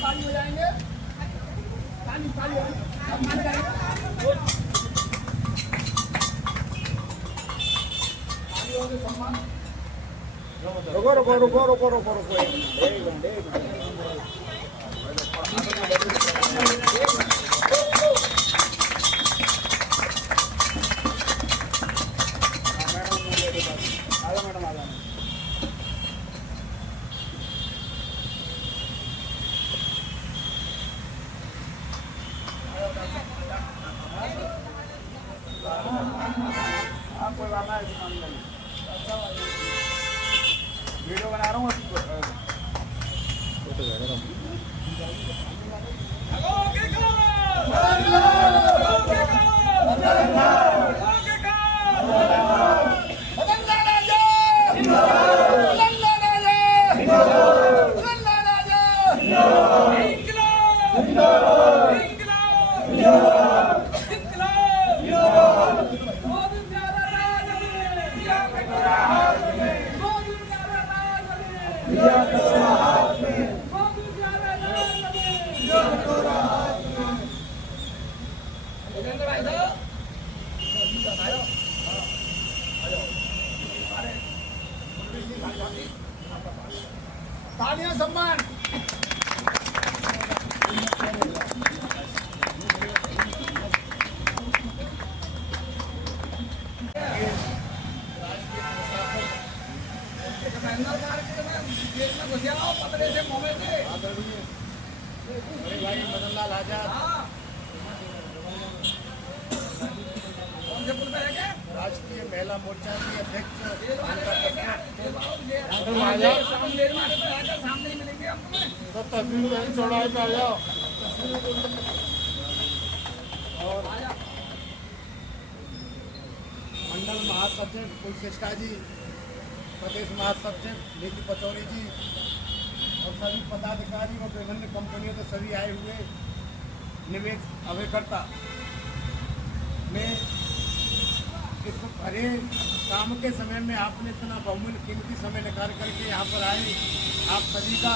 ताली हो जाएंगे, ताली ताली सम्मान करेंगे। रुको रुको रुको रुको रुको रुको एक मिनट वीडियो बना रहा हूँ। तालियां सम्मान। भाई मदन लाल आजाद राष्ट्रीय महिला मोर्चा की अध्यक्ष चौड़ाई पे आ जाओ। और मंडल महासचिव कुलश्रेष्ठा जी, प्रदेश महासचिव नीति पचौरी जी और सभी पदाधिकारी और विभिन्न कंपनियों से सभी आए हुए निवेश अभिकर्ता में इस भरे काम के समय में आपने इतना बहुमूल्य कीमती समय निकाल करके यहाँ पर आए, आप सभी का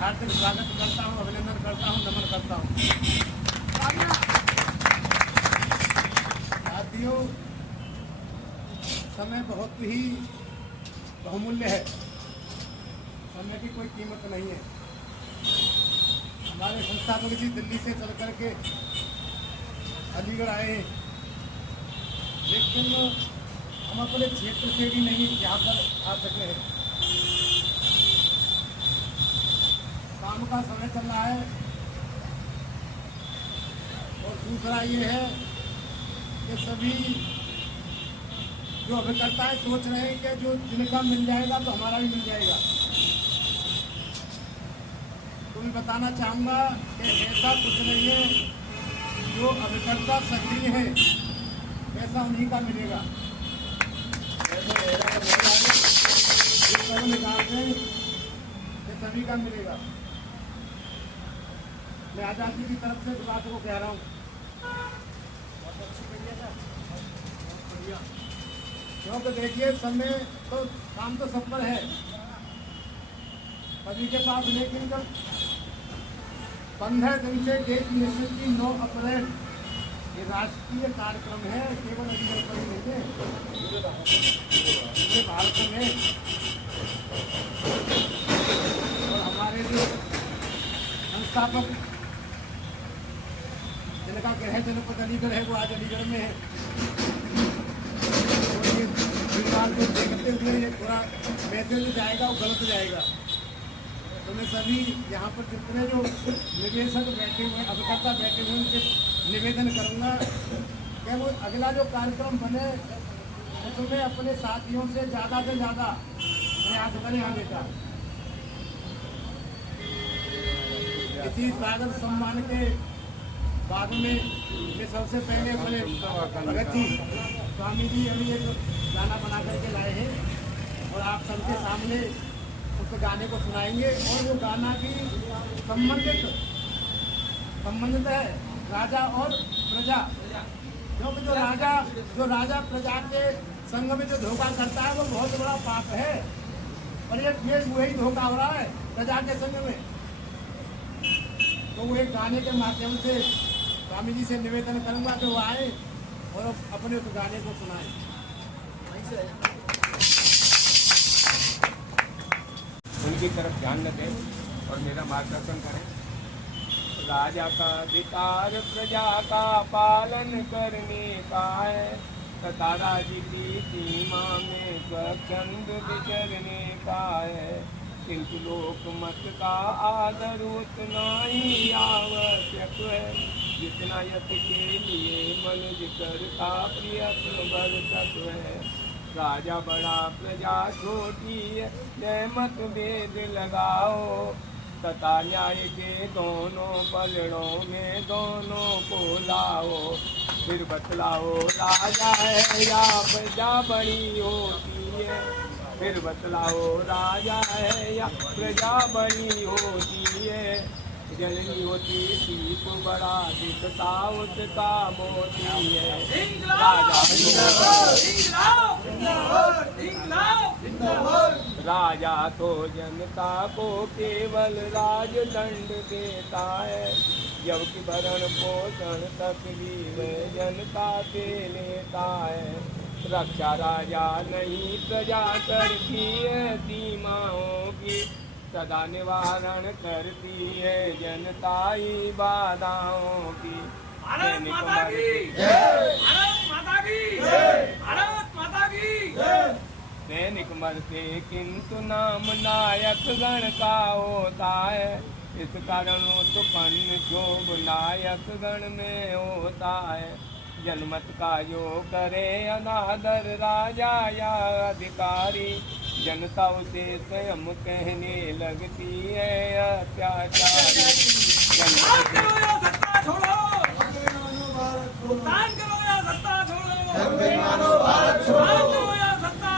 हार्दिक स्वागत करता हूँ, अभिनंदन करता हूँ, नमन करता हूँ। साथियों, समय बहुत ही बहुमूल्य है, समय की कोई कीमत नहीं है। हमारे संस्थापक जी दिल्ली से चल करके अलीगढ़ आए, लेकिन हम अपने क्षेत्र से भी नहीं यहाँ पर आ सके हैं। काम का समय चल रहा है और दूसरा ये है कि सभी जो अभिकर्ता है सोच रहे हैं कि जो जिनका मिल जाएगा तो हमारा भी मिल जाएगा। तो मैं बताना चाहूँगा कि ऐसा कुछ नहीं है, जो अभिकर्ता सक्रिय है ऐसा उन्हीं का मिलेगा। निकालते हैं ये सभी का मिलेगा। मैं आजादी की तरफ से बात को कह रहा हूँ। बहुत अच्छी बढ़िया, क्योंकि देखिए समय तो काम तो सब पर है सभी के पास, लेकिन जब 15 दिन से डेट नेशन की 9 अप्रैल ये राष्ट्रीय कार्यक्रम है, केवल अलीगढ़ पर ही नहीं है, पूरे भारत में। और हमारे जो संस्थापक जिनका गृह जनपद अलीगढ़ है वो आज अलीगढ़ में है। और ये विवाद को देखते हुए ये थोड़ा मैसेज जाएगा वो गलत जाएगा। तो मैं सभी यहाँ पर जितने जो निवेशक बैठे हुए हैं, अभिकर्ता बैठे हुए हैं, उनसे निवेदन करूँगा कि वो अगला जो कार्यक्रम बने उसमें अपने साथियों से ज़्यादा प्रयास करें आने का। इसी स्वागत सम्मान के बाद में मैं सबसे पहले अपने भगत जी स्वामी जी अभी एक गाना बना करके लाए हैं और आप सबके सामने उस गाने को सुनाएंगे। और वो गाना भी संबंधित है राजा और प्रजा, क्योंकि जो राजा प्रजा के संग में जो धोखा करता है वो बहुत बड़ा पाप है। और ये वही धोखा हो रहा है प्रजा के संग में। तो वो एक गाने के माध्यम से स्वामी जी से निवेदन करूंगा कि वो आए और अपने उस गाने को सुनाएं। उनकी तरफ ध्यान न दें और मेरा मार्गदर्शन करें। राजा का अधिकार प्रजा का पालन करने का है, तथा राज्य की सीमा में स्वच्छंद विचरने का है। किंतु लोक मत का आदर उतना ही आवश्यक है जितना यत के लिए मनुज करता प्रयत्न बरतक है। राजा बड़ा प्रजा छोटी है, जय मत भेद लगाओ, तथा न्याय के दोनों पलड़ों में दोनों को लाओ। फिर बतलाओ राजा है या प्रजा बड़ी होती है, फिर बतलाओ राजा है या प्रजा बड़ी होती है। जलनी होती दीप बड़ा दिखता उसका मोती है। राजा तो जनता को केवल राजदंड देता है, जबकि भरण पोषण तकलीफ जनता से लेता है। रक्षा राजा नहीं प्रजा करती है सीमाओं की, सदा निवारण करती है जनता ही बाधाओं की। भारत माता की जय, भारत माता की जय, भारत माता की जय। सैनिक मरते किंतु नाम नायक गण का होता है, इस कारण उत्पन्न क्षोभ नायक गण में होता है। जनमत का जो करे अनादर राजा या अधिकारी, जनता उसे स्वयं कहने लगती है अत्याचारी। उत्थान करो या सत्ता छोड़ो, उत्थान करो या सत्ता छोड़ो, उत्थान करो या सत्ता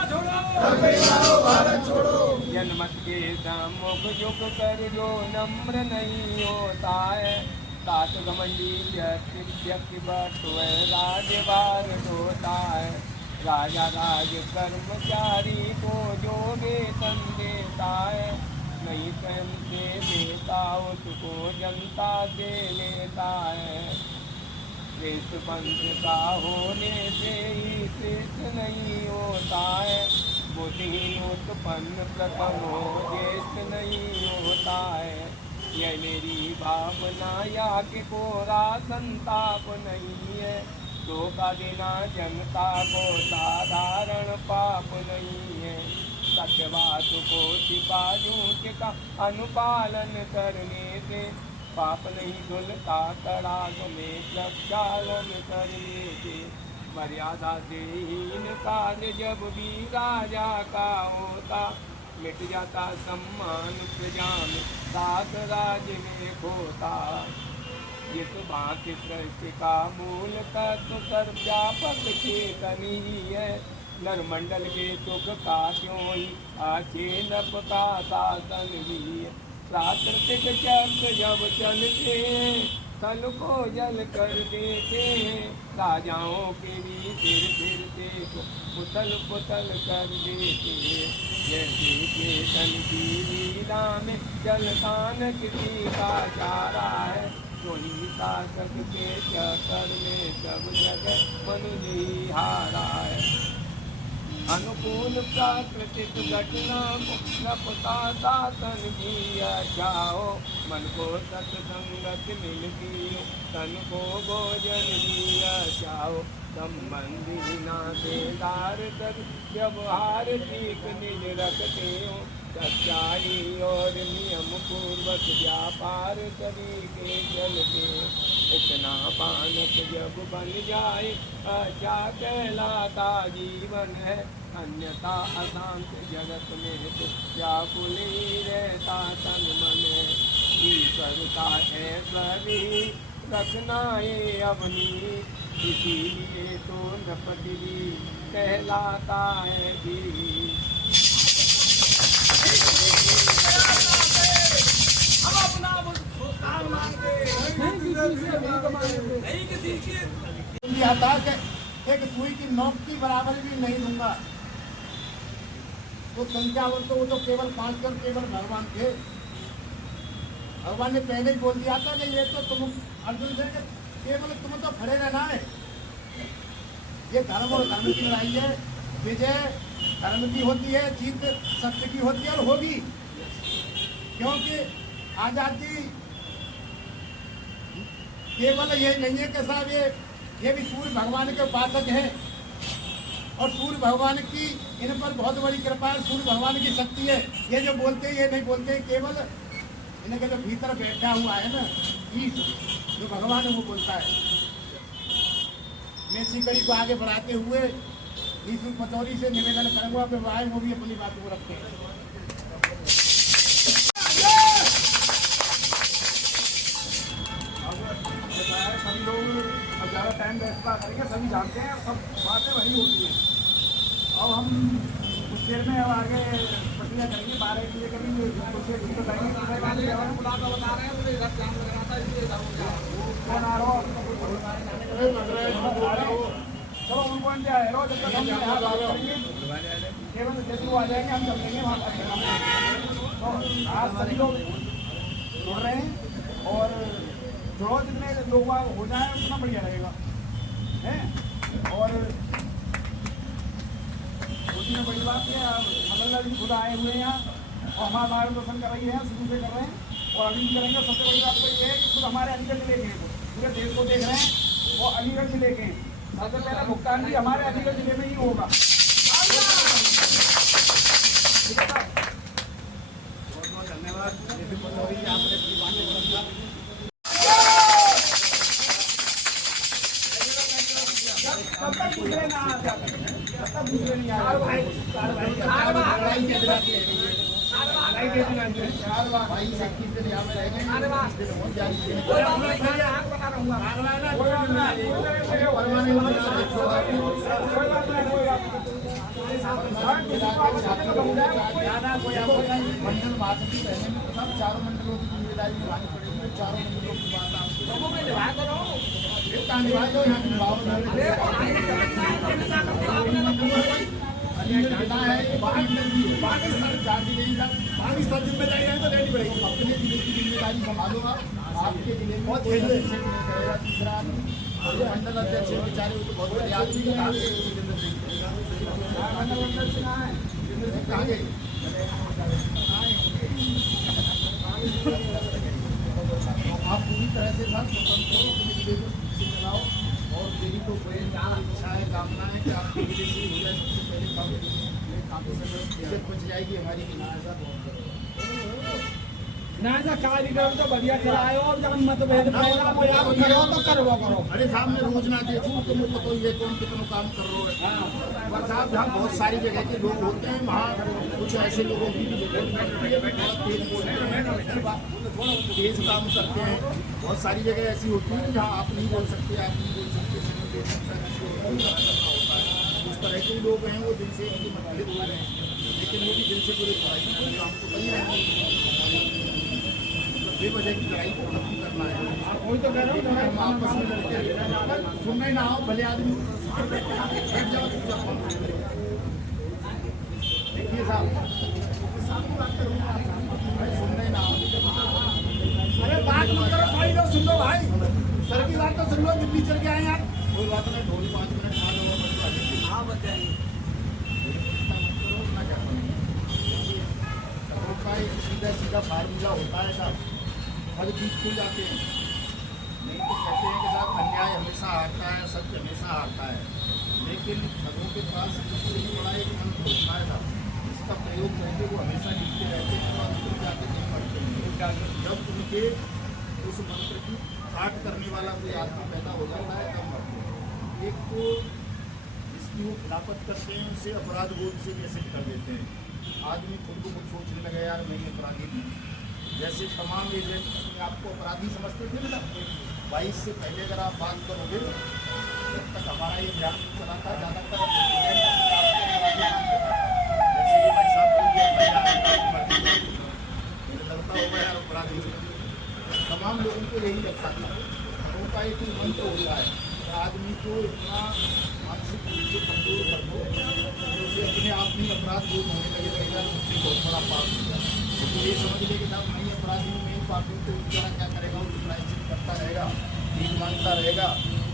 छोड़ो। जनमत के सम्मुख झुक कर जो नम्र नहीं होता है, सात घमंडी व्यक्ति बटुए राजभार ढोता है। राजा राज कर्मचारी को जो वेतन देता है, नहीं स्वयं से देता उसको जनता से लेता है। श्रेष्ठ पंथ का होने से ही श्रेष्ठ नहीं होता है, बुद्धिहीन उत्पन्न प्रथम हो ज्येष्ठ नहीं होता है। यह मेरी भावना या कि कोरा संताप नहीं है, धोखा देना जनता को साधारण पाप नहीं है। सत्य बात को छिपा झूठ का अनुपालन करने से पाप नहीं धुलता, तड़ाग में प्रक्षालन करने से। मर्यादा से हीन कार्य जब भी राजा का होता, मिट जाता सम्मान प्रजा में, साथ राज्य में खोता। इस भांति सृष्टि का मूल तत्व सर्वव्यापक चेतन ही है, नरमंडल के सुख का क्यों ही आचेनप का शासन भी है। प्राकृतिक चक्र जब चलते तल को जल कर देते, राजाओं के भी सिर पुतल पुतल कर देते। जैसे चेतन की लीला में जलतान किसी का चारा है, तो ही शासक के चक्कर में सब जगह मनुजी हारा है। अनुकूल प्राकृतिक घटना नपता दातन की चाहो मन को सत्संगत मिलती तन को भोजन दिया चाहो संबंधी नातेदार कर व्यवहार ठीक निज रखते हो सच्चाई और नियम पूर्वक व्यापार तरीके चलते इतना मानक जब बन जाए अच्छा कहलाता जीवन है अन्यथा अशांत जगत में तो व्याकुल ही रहता तन मन है ईश्वर का ऐश्वर्य रखना ये अपनी इसीलिए तो नपति कहलाता है जी हम अपना भुगतान मांगते नहीं किसी की दिया था कि एक सुई की नोक की बराबर भी नहीं दूंगा। तो संख्यावर तो वो तो केवल 5 कर केवल भगवान थे। भगवान ने पहले ही बोल दिया था कि ये तो तुम अर्जुन से कि केवल तुम तो खड़े रहना है। ये धर्म और धर्म की लड़ाई है। विजय धर्म की होती है, जीत सत्य की होती है और होगी, क्योंकि आजादी केवल ये नहीं है कि साहब ये भी सूर्य भगवान के उपासक हैं और सूर्य भगवान की इन पर बहुत बड़ी कृपा है। सूर्य भगवान की शक्ति है। ये जो बोलते हैं ये नहीं बोलते हैं, केवल इनके जो भीतर बैठा हुआ है ना ईश जो भगवान है वो बोलता है। मैं इसी कड़ी को आगे बढ़ाते हुए ईश्वर पचौरी से निवेदन करूंगा कि भाई वो भी अपनी बात को रखते हैं। सभी लोग अब ज़्यादा टाइम वेस्ट ना करेंगे, सभी जानते हैं सब बातें वही होती हैं। अब हम कुछ देर में अब आगे प्रक्रिया करेंगे 12 के लिए कभी कुछ एक बताएंगे कौन आ रहा हो चलो उनको रो जब तक हम यहाँ बात करेंगे केवल जैसे वो आ जाएंगे हम चल देंगे वहाँ तो आज सभी लोग जुड़ रहे हैं और जो जितने लोग हो जाए उतना बढ़िया रहेगा है। और उसमें बड़ी बात है मतलब भी खुद आए हुए हैं यहाँ और हमारा मार्गदर्शन कर रही है, शुरू से कर रहे हैं और अभी भी करेंगे। सबसे बड़ी बात तो ये है कि खुद हमारे अलीगढ़ जिले के पूरे देश को देख रहे हैं और अलीगढ़ जिले के सबसे पहला भुगतान भी हमारे अलीगढ़ जिले में ही होगा। बहुत बहुत धन्यवाद। कब तक दूसरे ना आ जाते हैं, कब तक दूसरे नहीं आ भाई मंडल बात की रहने में सब चारों मंडलों की जिम्मेदारी निभानी पड़ेगी। चारों मंडलों की बात पाकिस्तान जिम्मेदारी है तो लेनी पड़ेगी। अपने जिले की जिम्मेदारी संभालो आपके जिले में बहुत करेगा। तीसरा मंडल अध्यक्ष बेचारे वो तो बहुत बड़े आदमी मंडल अध्यक्ष कहाँ गए आप पूरी तरह से सर स्वतंत्र हो, अपने जिले को चलाओ और मेरी तो बड़ी इच्छा है कामना है कि आपके जिले से हो जाए सबसे पहले काफ़ी समय बच जाएगी हमारी नाजा कार्यक्रम तो बढ़िया चलायो और जब मतभेद करो। अरे साहब मैं रोज ना देखूँ तो मुझे पता ये कौन कितना काम कर रहे हो। बस साहब जहाँ बहुत सारी जगह के लोग होते हैं वहाँ कुछ ऐसे लोगों की तेज काम करते हैं। बहुत सारी जगह ऐसी होती है जहाँ आप नहीं बोल सकते, आप नहीं बोल सकते, उस तरह के लोग हैं वो दिल से इनके मतभेद हो रहे हैं, लेकिन वो भी दिल से पूरे काम को बनी रहेंगे। बेवजह की लड़ाई को खत्म करना है। कोई तो कह रहा हूँ हम आपस में लड़के सुनने ना आओ भले आदमी बैठ जाओ देखिए साहब सुनने ना आओ। अरे बात मत करो भाई, लोग सुन लो भाई, सर की बात तो सुन लो। दिल्ली चल के आए यार, कोई बात नहीं, 5 मिनट आ जाओ। हाँ बताइए। ऐसा होता है साहब, पद जीत हो जाते हैं। नहीं तो कहते हैं कि साहब अन्याय हमेशा हारता है, सत्य हमेशा हारता है। लेकिन पदों के पास सबसे बड़ा एक मंत्र होता है साहब, इसका प्रयोग करके वो हमेशा जीतते रहते हैं और अंत में जाकर नहीं मरते हैं। जब उनके उस मंत्र की पाठ करने वाला कोई आदमी पैदा हो जाता है तब मरते हैं। एक तो जिसकी वो खिलाफत करते हैं उसे अपराध बोध से कैसे कर देते हैं। आदमी खुद को कुछ सोचने लगे, यार मैं अपराधी नहीं। जैसे तमाम एजेंट अपने आपको अपराधी समझते थे ना, 22 से पहले अगर आप बात करोगे, जब तक हमारा ये ध्यान चला था, ज़्यादातर एजेंट अपने आप को अपराधी मानते थे। जैसे ये भाई साहब को ये लगता होगा यार अपराधी, तमाम लोगों को यही लगता था। उनका एक मंत्र होता है, आदमी को इतना मानसिक रूप से कमजोर कर दो तो उसे अपने आप में अपराध बोध होने लगेगा, उससे बहुत बड़ा पाप हो जाए। तो ये समझ ले कि साहब मैं अपराधी हूँ, मैं पापी हूँ, तो बेचारा क्या करेगा, वो प्रायश्चित करता रहेगा, भीख मांगता रहेगा,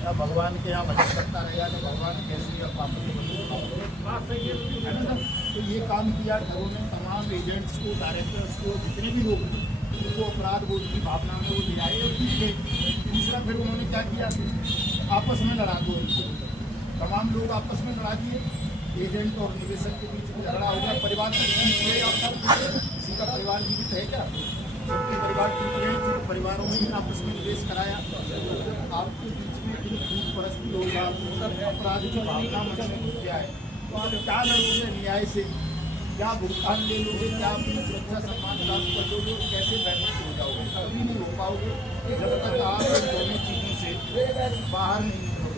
या भगवान के यहाँ भजन करता रहेगा कि भगवान कैसे या पाप है ना। तो ये काम किया घरों में तमाम एजेंट्स को, डायरेक्टर्स को, जितने भी लोग थे उनको अपराध बोध की भावना में वो ले आए और पीछे। तीसरा फिर उन्होंने क्या किया, आपस में लड़ा दो इनको, तमाम लोग आपस में लड़ा दिए। एजेंट और निवेशक के बीच में झगड़ा हो गया, परिवार की किसी का परिवार जीवित है क्या, सबके परिवार की परिवारों में आपस में निवेश कराया। आपके बीच में भूत परस्ती होगा, अपराध की भावना मन में घुस जाए तो आप क्या लड़ोगे न्याय से, क्या भुगतान ले लोगे, क्या अपनी सुरक्षा सम्मान प्राप्त कर लोगे, कैसे बैलेंस हो जाओगे, कभी नहीं हो पाओगे जब तक आप इन दोनों चीज़ों से बाहर नहीं निकलोगे।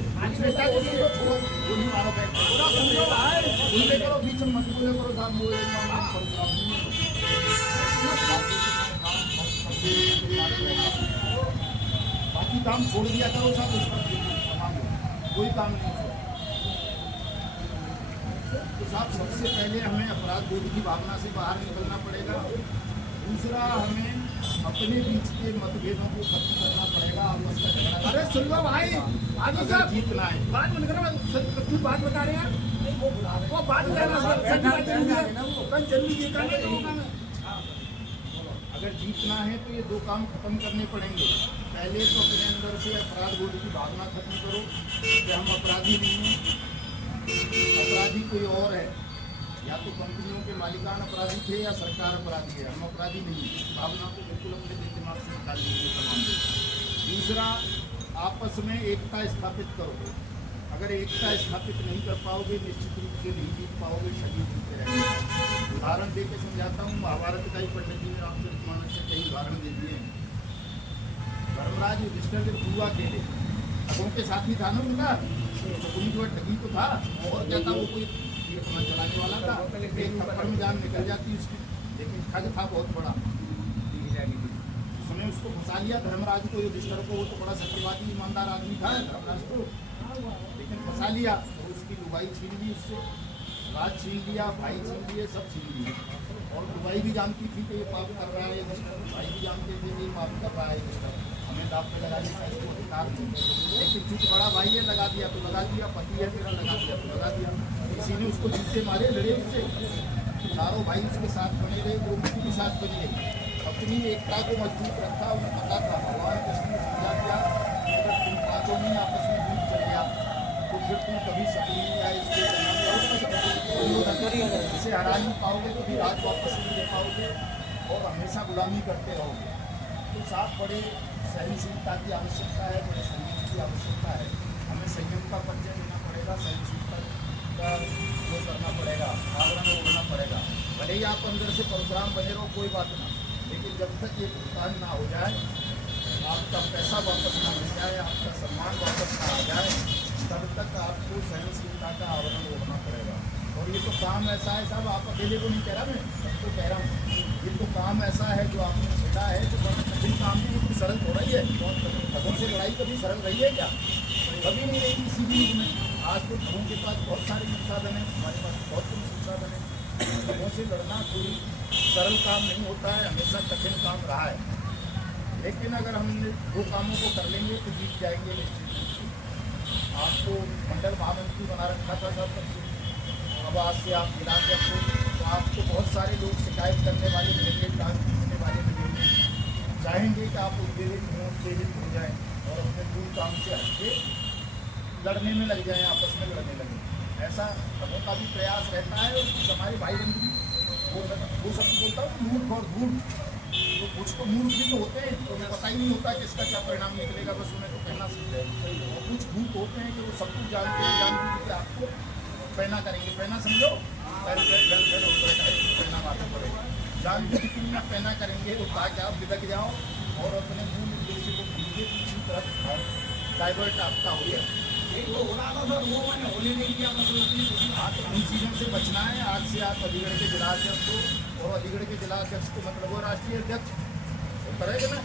गोली मारो, बोले करो, बीच में मत बोले करो साहब, बोले बाकी काम छोड़ दिया करो साहब, उस पर कोई काम नहीं। तो साहब सबसे पहले हमें अपराध बोध की भावना से बाहर निकलना पड़ेगा। दूसरा, हमें अपने बीच के मतभेदों को खत्म करना पड़ेगा, आपस में झगड़ा। अरे सुन लो भाई, अगर जीतना है, बात बंद करो, सच्ची बात बता रहे हैं, वो बात अगर जीतना है तो ये दो काम खत्म करने पड़ेंगे। पहले तो अपने अंदर से अपराध बोध की भावना खत्म करो कि हम अपराधी नहीं हैं, अपराधी कोई और है, या तो कंपनियों के मालिकान अपराधी थे या सरकार अपराधी है, हम अपराधी नहीं है। भावना को बिल्कुल अपने दिमाग से निकाल दीजिए तमाम लोग। दूसरा, आपस में एकता स्थापित करो। अगर एकता स्थापित नहीं कर पाओगे निश्चित रूप से नहीं जीत पाओगे, शरीर जीतते रहेंगे। उदाहरण दे के समझाता हूँ, महाभारत का ही पंडित जी ने रामचरितमानस से कई उदाहरण दे दिए हैं। धर्मराज युधिष्ठिर जब जुआ खेले, ठगों के साथी था ना उनका, शकुनी जो ठगी तो था, और क्या था, वो कोई कमान चलाने वाला था, एक थप्पड़ में जान निकल जाती उसकी, लेकिन ठग था बहुत बड़ा, उसने उसको फंसा लिया धर्मराज को, युधिष्ठिर को। वो तो बड़ा सत्यवादी ईमानदार आदमी था धर्मराज को, लेकिन फंसा लिया। तो उसकी लुगाई छीन ली उससे, राज छीन लिया, भाई छीन लिए, सब छीन लिए। और लुगाई भी जानती थी कि ये पाप कर रहा है, भाई भी जानते थे कि ये पाप कर रहा है, हमें दाप पे लगा दिया, इसको अधिकार नहीं। लेकिन चूंकि बड़ा भाई है, लगा दिया तो लगा दिया, पति है तेरा, लगा दिया तो लगा दिया। किसी ने उसको जीते मारे, लड़े उससे, चारों भाई उसके साथ बने रहे, द्रौपदी के साथ बने रहे, अपनी एकता को मजबूत रखा। उन्हें पता था, भगवान कृष्ण ने समझा दिया, अगर तुम पाँचों में आपस में दूर चल गया तो फिर तुम कभी सफल नहीं आए, इसे हरा नहीं पाओगे, तो फिर राज वापस नहीं ले पाओगे और हमेशा गुलामी करते रहोगे। तो साथ बड़े सहनशीलता की आवश्यकता है, बड़े संयम की आवश्यकता है। हमें संयम का परिचय देना पड़ेगा, सहनशीलता का वो करना पड़ेगा, आवरण ओढ़ना पड़ेगा। भले ही आप अंदर से परशुराम बने रहो, कोई बात ना, लेकिन जब तक ये भुगतान ना हो जाए, आपका पैसा वापस ना मिल जाए, आपका सम्मान वापस ना आ जाए, तब तक आपको सहनशीलता का आवरण ओढ़ना पड़ेगा। और ये तो काम ऐसा है साहब, आप अकेले को नहीं कह रहा, मैं सबको कह रहा हूँ, ये तो काम ऐसा है जो आपने सीखा है, तो बड़ा कठिन काम भी बिल्कुल सरल हो रही है। ठगों से लड़ाई कभी सरल रही है क्या? कभी नहीं रही किसी भी युग में। आज तो ठगों के पास बहुत सारे संसाधन हैं, हमारे पास बहुत कम संसाधन है। ठगों से लड़ना कोई सरल काम नहीं होता है, हमेशा कठिन काम रहा है। लेकिन अगर हमने दो कामों को कर लेंगे तो जीत जाएंगे निश्चित रूप से। आपको मंडल महामंत्री बना रखा था सब, अब आज से आप मिला के आपको, तो आपको बहुत सारे लोग शिकायत करने वाले मिलेंगे, डांस करने वाले मिलेंगे, चाहेंगे कि आप उत्तेजित हो जाएं और अपने मूल काम से हटके लड़ने में लग जाएं, आपस में लड़ने लगे। ऐसा हमों का भी प्रयास रहता है और कुछ हमारे भाई बंधु भी वो सब बोलता है मूर्ख और मूर्ख, तो कुछ तो मूर्ख भी तो होते हैं, तो उन्हें पता ही नहीं होता कि इसका क्या परिणाम निकलेगा, बस उन्हें तो कहना सीखते हैं। और कुछ भूत होते हैं कि वो सब कुछ जानते हैं, जानते कि आपको पहना करेंगे, पहना समझो पहना मारना पड़ेगा, जानते कि पहना करेंगे वो ताकि आप बिदक जाओ और अपने मूल उद्देश्य को भूलिए, दूसरी तरफ डाइवर्ट आपका हो गया। वो हो रहा था सर, वो मैंने होने नहीं दिया, आप इन चीज़ों से बचना है। आज से आप अलीगढ़ के जिला अध्यक्ष हो और अलीगढ़ के जिला अध्यक्ष को मतलब वो राष्ट्रीय अध्यक्ष वो करेगा ना,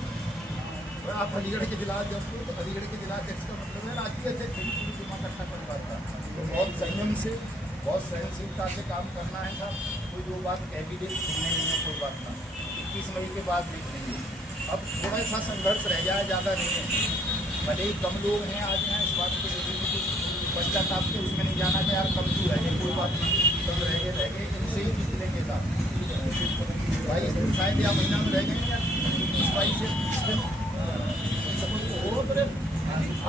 और आप अलीगढ़ के जिला अध्यक्ष हो तो अलीगढ़ के जिला अध्यक्ष का मतलब है राष्ट्रीय अध्यक्ष पूरी सीमा इकट्ठा कर पाता। तो बहुत संयम से, बहुत सहनशीलता से काम करना है साहब। कोई जो बात कह भी दे सुनने नहीं है, कोई बात ना, 21 मई के बाद देख लेंगे। अब थोड़ा सा संघर्ष रह जाए, ज़्यादा नहीं है, भले ही कम लोग हैं आज यहाँ, इस बात के लिए कुछ पश्चाताप के उसमें नहीं जाना कि यार कम क्यों रह गए, कोई बात नहीं, कम रह गए इनसे ही जीत लेंगे साहब। भाई शायद या महीना में रह गए या 22 से 30 दिन समझ तो हो, तो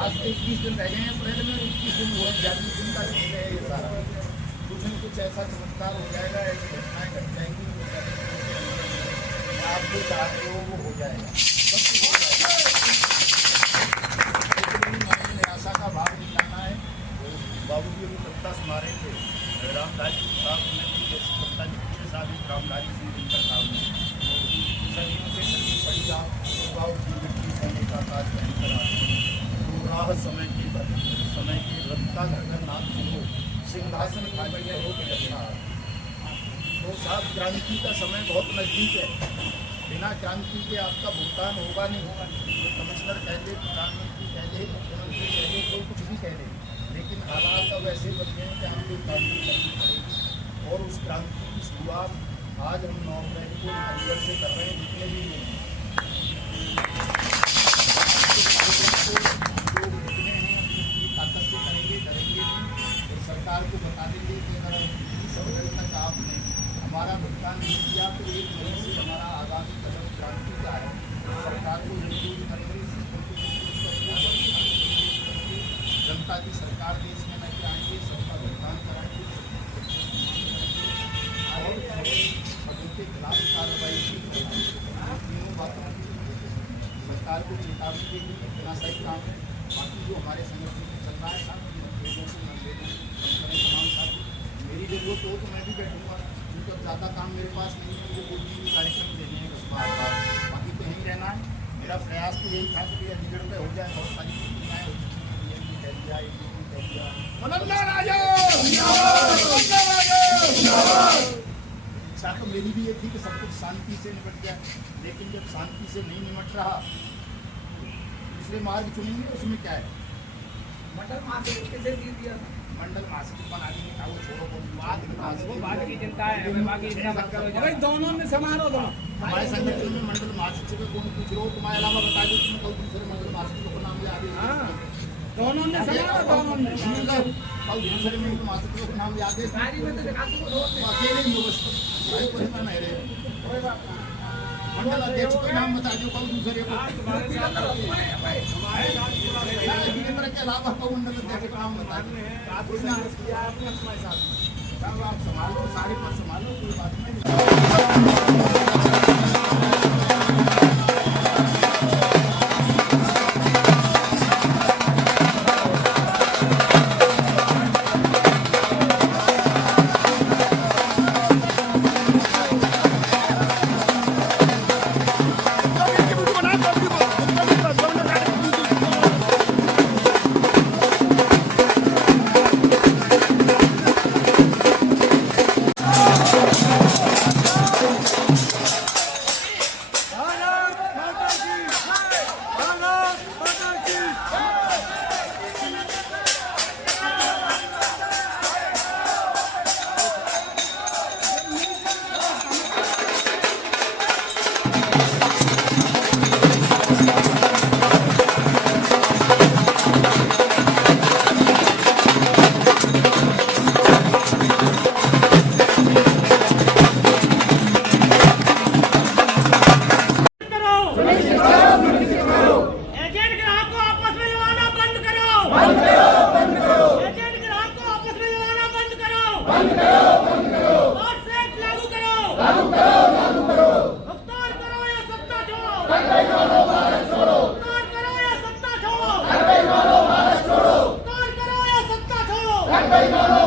आज से 21 दिन रह गए हैं, अप्रैल में 21 दिन हुए, 42 दिन का दिन है ये सारा। कुछ न कुछ ऐसा चमत्कार हो जाएगा, ऐसी घटनाएँ घट जाएंगी, आप जो चाहते हो वो हो जाएगा, सब कुछ हो जाएगा। निराशा का भाव निकालना है। तो बाबू जी अभी कविता सुना रहे थे, रामदास जी साहब ने भी जैसे कविता जी के साथ ही रामदास जी दिनकर साहब ने सदियों से सदी पड़ी आप गाँव की मिट्टी सोने का ताज पहनकर आते तो राह समय की रफ्ता घर नाथ सुनो सिंहासन खाली करो के रखा। तो साहब क्रांति का समय बहुत नज़दीक है, बिना क्रांति के आपका भुगतान होगा नहीं। कमिश्नर कह दे, प्रधानमंत्री कह दे, मुख्यमंत्री कह दे, कोई कुछ भी कह दे, लेकिन हालात अब ऐसे बन गए हैं कि हमको क्रांति करनी पड़ेगी। और उस क्रांति की शुरुआत आज हम 9 अप्रैल को अलीगढ़ से कर रहे हैं। जितने भी लोग जितने हैं अपनी ताकत से करेंगे, डरेंगे नहीं। तो सरकार को बता देंगे कि अगर 20 अप्रैल तक आपने हमारा भुगतान नहीं किया तो 1 मई से हमारा आगामी कदम क्रांति का है। सरकार को मजबूर करेंगे, जनता की सरकार देश में लेकर आएंगे, सबका भुगतान कराएंगे और उनके खिलाफ कार्रवाई की तीनों बातों की सरकार को चेतावनी देगी। इतना सही काम है। बाकी जो हमारे संगठन में चल रहा है साहब, मतभेदों से मतभेदों तमाम साहब, मेरी जरूरत हो तो मैं भी बैठूँगा, क्योंकि ज़्यादा काम मेरे पास नहीं है, मुझे 2-3 कार्यक्रम देने हैं 10 बार, बाकी तो यहीं रहना है। मेरा प्रयास तो यही था कि अलीगढ़ में हो जाए, बहुत सारी योजनाएँ हो इच्छा तो मेरी भी ये थी कि सब कुछ शांति से निपट जाए, लेकिन जब शांति से नहीं निपट रहा दूसरे मार्ग चुनेंगे, उसमें क्या है। मंडल महासचिव किसे दे दिया, मंडल महासचिव बना देंगे, वो छोड़ो बात की चिंता है, बाकी इतना मत करो। दोनों में समारोह दो हमारे संगठन में मंडल महासचिव कौन पूछ रहे हो, तुम्हारे अलावा बता दो तुम्हें कोई दूसरे मंडल महासचिव को नाम याद है। दोनों ने समारोह, दोनों ने और दूसरे में तो महासचिव को नाम याद है, अकेले ही कोई नहीं रहे। मंडल अध्यक्ष को नाम बता दो, कल दूसरे को के अलावा को मंडल अध्यक्ष का नाम बता दो। आप संभालो, सारे पर संभालो, कोई बात नहीं। गणपति मानो